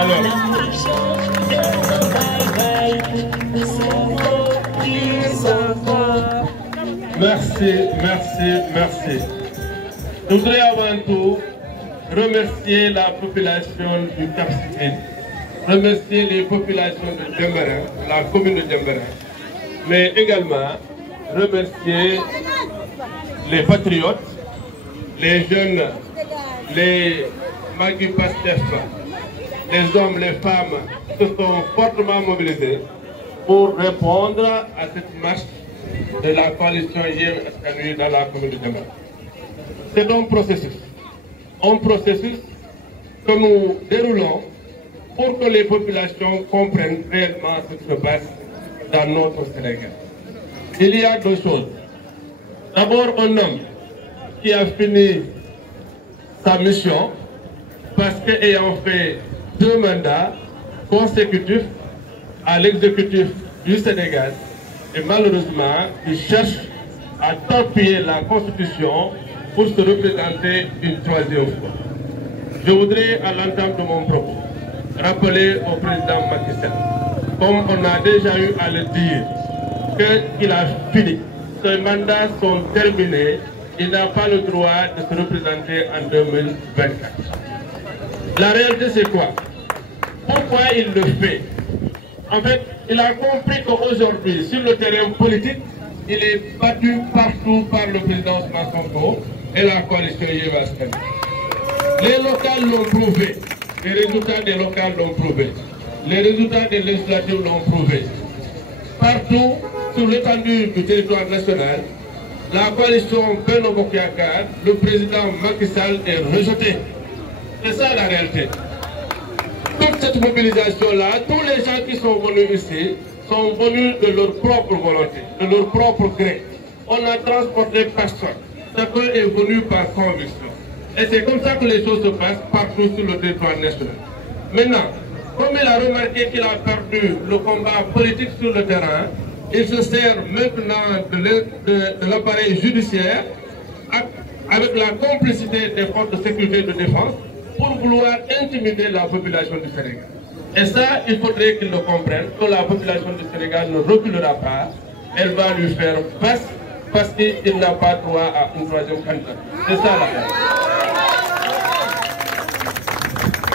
Alors, merci. Je voudrais avant tout remercier la population du Cap-Skirring, remercier les populations de Djembéring, la commune de Djembéring, mais également remercier les patriotes, les jeunes, les Magui Pastef, les hommes, les femmes qui se sont fortement mobilisés pour répondre à cette marche de la coalition Yewwi Askan Wi dans la commune de Djembéring. C'est un processus que nous déroulons pour que les populations comprennent réellement ce qui se passe dans notre Sénégal. Il y a deux choses. D'abord, un homme qui a fini sa mission parce qu'ayant fait 2 mandats consécutifs à l'exécutif du Sénégal, et malheureusement, il cherche à torpiller la Constitution pour se représenter une 3e fois. Je voudrais, à l'entame de mon propos, rappeler au président Macky Sall, comme on a déjà eu à le dire, qu'il a fini. Ses mandats sont terminés. Il n'a pas le droit de se représenter en 2024. La réalité, c'est quoi? Pourquoi il le fait? En fait, il a compris qu'aujourd'hui, sur le terrain politique, il est battu partout par le président Ousmane Sonko et la coalition Yewwi Askan Wi. Les locales l'ont prouvé. Les résultats des locales l'ont prouvé. Les résultats des législatives l'ont prouvé. Partout, sur l'étendue du territoire national, la coalition Benno Bokk Yakaar, le président Macky Sall est rejeté. C'est ça la réalité. Toute cette mobilisation-là, tous les gens qui sont venus ici sont venus de leur propre volonté, de leur propre gré. On n'a transporté personne. Chacun est venu par conviction. Et c'est comme ça que les choses se passent partout sur le territoire national. Maintenant, comme il a remarqué qu'il a perdu le combat politique sur le terrain, il se sert maintenant de l'appareil judiciaire avec la complicité des forces de sécurité et de défense pour vouloir intimider la population du Sénégal. Et ça, il faudrait qu'il le comprenne, que la population du Sénégal ne reculera pas, elle va lui faire face parce qu'il n'a pas droit à une 3e candidature. C'est ça la réalité.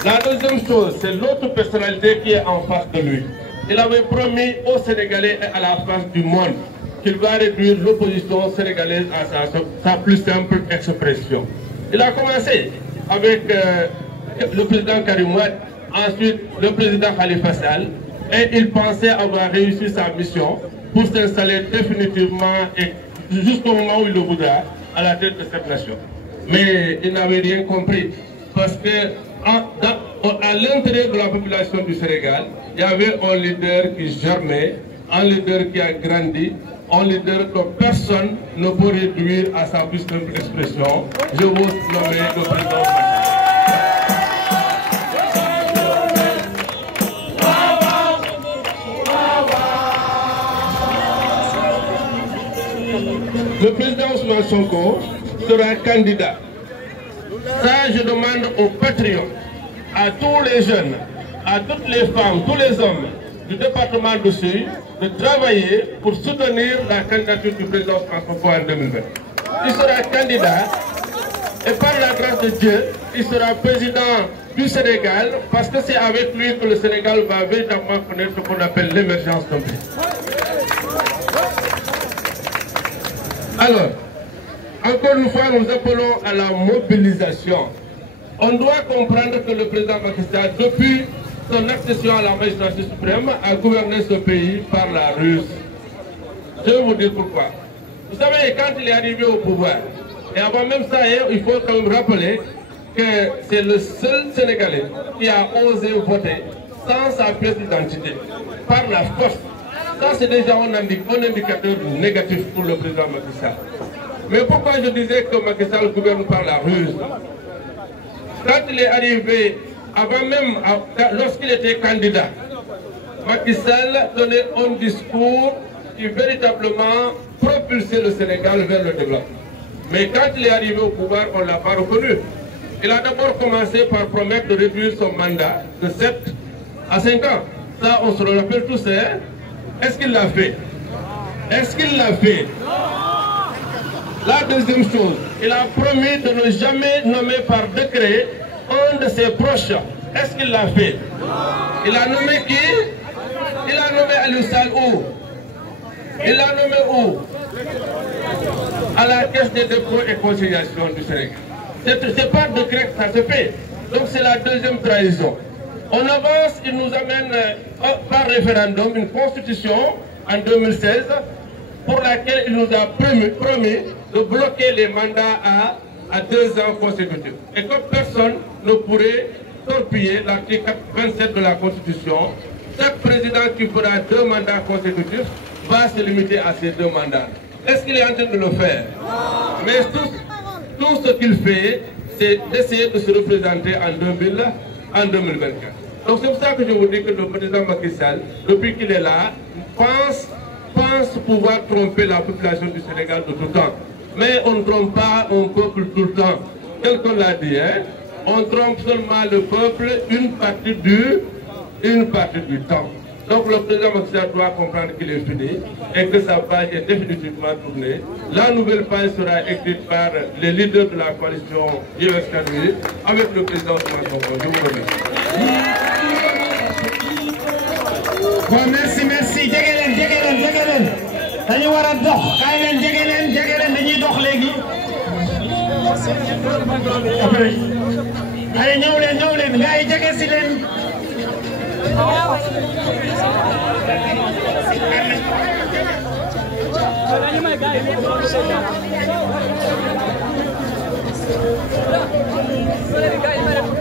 La deuxième chose, c'est l'autre personnalité qui est en face de lui. Il avait promis aux Sénégalais et à la face du monde qu'il va réduire l'opposition sénégalaise à sa plus simple expression. Il a commencé avec le président Karim Wade, ensuite le président Khalifa Sall, et il pensait avoir réussi sa mission pour s'installer définitivement et jusqu'au moment où il le voudra à la tête de cette nation. Mais il n'avait rien compris parce que à l'intérieur de la population du Sénégal, il y avait un leader qui germait, un leader qui a grandi, un leader que personne ne peut réduire à sa plus simple expression. Je vous nommer le président. Le président Ousmane Sonko sera candidat. Ça, je demande aux patriotes, à tous les jeunes, à toutes les femmes, tous les hommes du département de Sud de travailler pour soutenir la candidature du président Ousmane Sonko en 2020. Il sera candidat et par la grâce de Dieu, il sera président du Sénégal parce que c'est avec lui que le Sénégal va véritablement connaître ce qu'on appelle l'émergence d'un pays. Alors, encore une fois, nous appelons à la mobilisation. On doit comprendre que le président Macky Sall, depuis son accession à la magistrature suprême, a gouverné ce pays par la ruse. Je vais vous dire pourquoi. Vous savez, quand il est arrivé au pouvoir, et avant même ça, il faut quand même rappeler que c'est le seul Sénégalais qui a osé voter sans sa pièce d'identité, par la force. Ça, c'est déjà un indicateur négatif pour le président Macky Sall. Mais pourquoi je disais que Macky Sall gouverne par la ruse? Quand il est arrivé, avant même, lorsqu'il était candidat, Macky Sall donnait un discours qui véritablement propulsait le Sénégal vers le développement. Mais quand il est arrivé au pouvoir, on ne l'a pas reconnu. Il a d'abord commencé par promettre de réduire son mandat de 7 à 5 ans. Ça, on se le rappelle tous. Hein? Est-ce qu'il l'a fait? Est-ce qu'il l'a fait? La deuxième chose, il a promis de ne jamais nommer par décret un de ses proches. Est-ce qu'il l'a fait? Il a nommé qui? Il a nommé Aliou Sall où? Il l'a nommé où? À la Caisse des dépôts et consignations du Sénégal. C'est pas de décret que ça se fait. Donc c'est la deuxième trahison. On avance, il nous amène par référendum une constitution en 2016 pour laquelle il nous a promis de bloquer les mandats à 2 ans consécutifs. Et comme personne ne pourrait torpiller l'article 27 de la Constitution, chaque président qui fera 2 mandats consécutifs va se limiter à ces 2 mandats. Est-ce qu'il est en train de le faire? Mais tout ce qu'il fait, c'est d'essayer de se représenter en 2024. Donc c'est pour ça que je vous dis que le président Macky Sall, depuis qu'il est là, pense pouvoir tromper la population du Sénégal de tout temps. Mais on ne trompe pas un peuple tout le temps. Tel qu'on l'a dit, hein, on trompe seulement le peuple une partie du temps. Donc le président Macky Sall doit comprendre qu'il est fini et que sa page est définitivement tournée. La nouvelle page sera écrite par les leaders de la coalition Yewwi avec le président Ousmane Sonko. Je vous remercie. Bon, merci. Jege leen. Dañu war a dox. Kaay leen jege leen dañuy dox léegi. Allez, ñëw leen. Gars yi jege si leen. Guys,